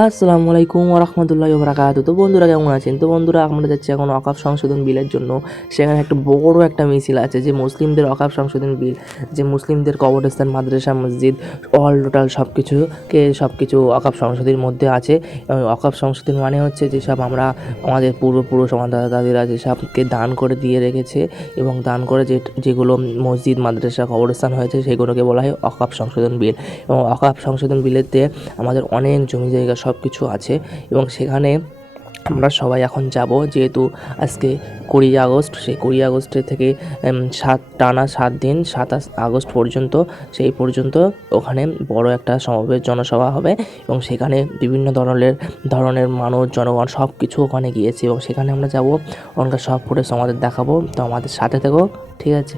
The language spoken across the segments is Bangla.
আসসালামু আলাইকুম ওয়া রাহমাতুল্লাহি ওয়া বারাকাতুহু। তো বন্ধুরা কেমন আছেন? তো বন্ধুরা আমরা যাচ্ছি এখন ওয়াকফ সংশোধন বিলের জন্য। সেখানে একটা বড় একটা মিছিল আছে, যে মুসলিমদের ওয়াকফ সংশোধন বিল, যে মুসলিমদের কবরস্থান, মাদ্রাসা, মসজিদ, অল টোটাল সব কিছু ওয়াকফ সংশোধনের মধ্যে আছে। এবং ওয়াকফ সংশোধন মানে হচ্ছে যেসব আমরা আমাদের পূর্বপুরুষ, আমার দাদা দাদিরা যেসবকে দান করে দিয়ে রেখেছে এবং দান করে যেগুলো মসজিদ, মাদ্রাসা, কবরস্থান হয়েছে, সেগুলোকে বলা হয় ওয়াকফ সংশোধন বিল। এবং ওয়াকফ সংশোধন বিলেতে আমাদের অনেক জমি জায়গা সব কিছু আছে, এবং সেখানে আমরা সবাই এখন যাব। যেহেতু আজকে 20 আগস্ট, সেই 20 আগস্টের থেকে 7 দিন 27 আগস্ট পর্যন্ত, সেই পর্যন্ত ওখানে বড় একটা সমাবেশ, জনসভা হবে। এবং সেখানে বিভিন্ন ধরনের মানুষ, জনগণ সব কিছু ওখানে গিয়েছে, এবং সেখানে আমরা যাব। ওখানকার সব ফুটেজ আমাদের দেখাবো, তো আমাদের সাথে থেকো, ঠিক আছে?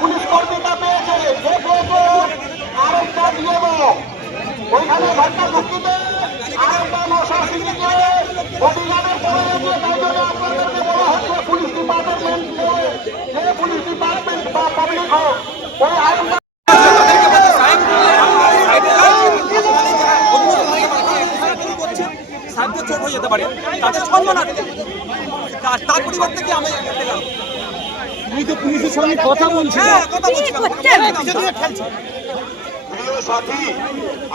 পুলিশ কর্মীটা পেয়েছে, আরেকটা দিয়ে ওইখানে ঘটনা ঢুকিতে আরেকটা মশাসিনীকে বডিগার্ডের পরে গিয়ে তাই জন্য আপনাদেরকে বলা হচ্ছে পুলিশ ডিপার্টমেন্ট বা পাবলিক হোক, ওই আরেকটা চোখ হয়ে যেতে পারে, তাদের সম্মান আছে। তার পরিবর্তে কি আমি তুমি তো পুলিশের সঙ্গে কথা বলছি, সাথী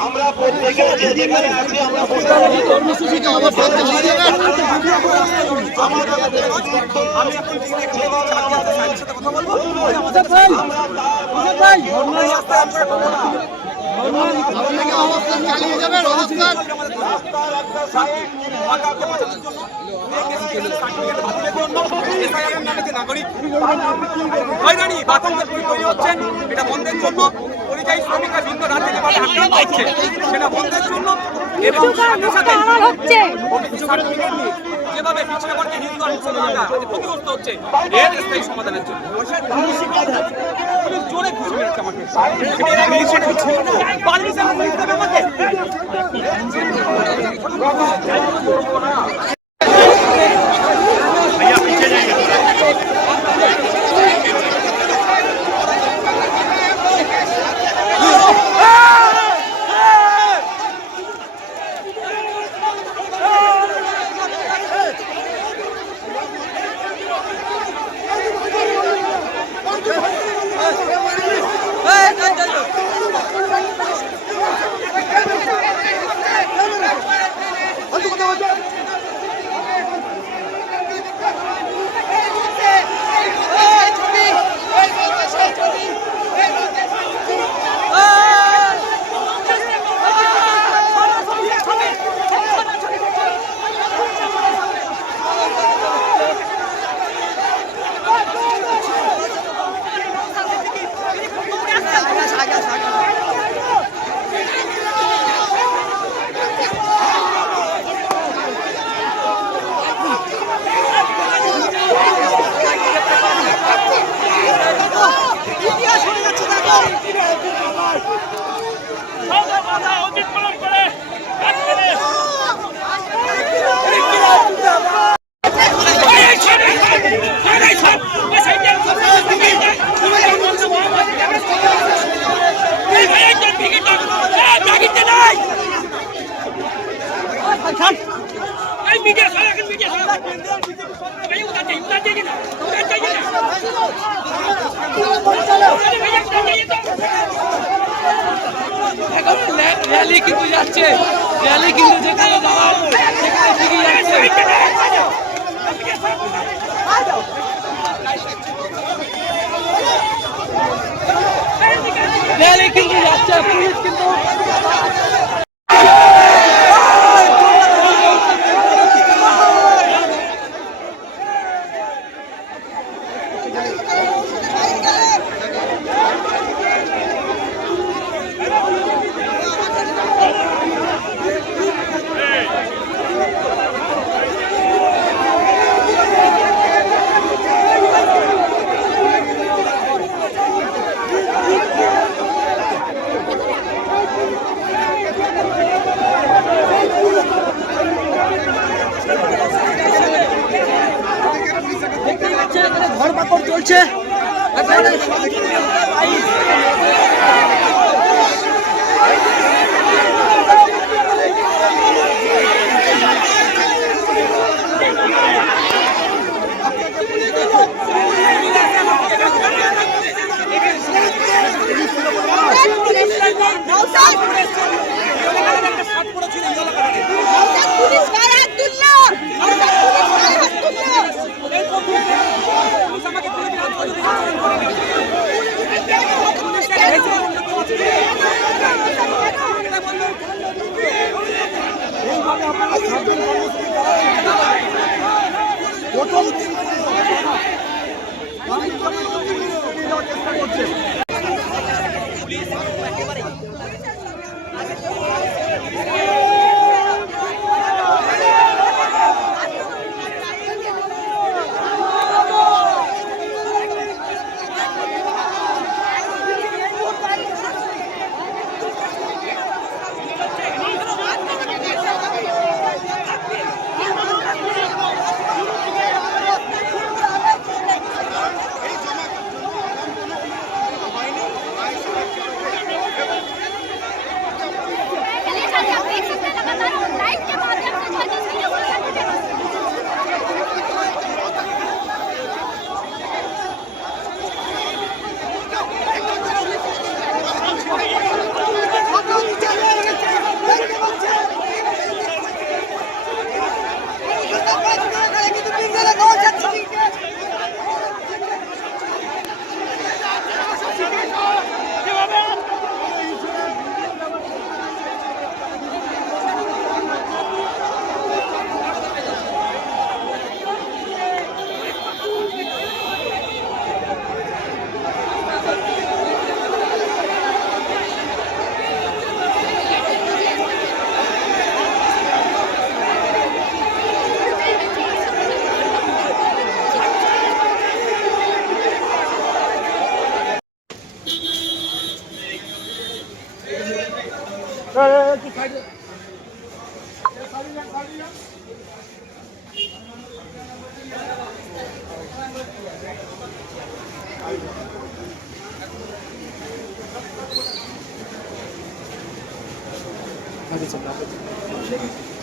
আমরা প্রত্যেকে যে যেখানে আছি আমরা কর্মসূচিকে হয়রানি বাতাঙ্গের তৈরি হচ্ছেন, এটা বন্ধের জন্য পরিযায়ী শ্রমিকরা ভিন্ন রাজ্যে আক্রান্ত হচ্ছে, সেটা বন্ধের জন্য। এবং সাথে সাথে যেভাবে পিছিয়ে পড়ছে হিন্দু আর মুসলমানরা ক্ষতিগ্রস্ত হচ্ছে, এর স্থায়ী সমাধানের জন্য জোরে খুশি হচ্ছে আমাকে র্যালি কিন্তু যাচ্ছে, র্যালি কিন্তু যেখানে যাওয়ার সেখানে দিকে যাচ্ছে, র্যালি কিন্তু যাচ্ছে, পুলিশ কিন্তু চলছে। आगे चल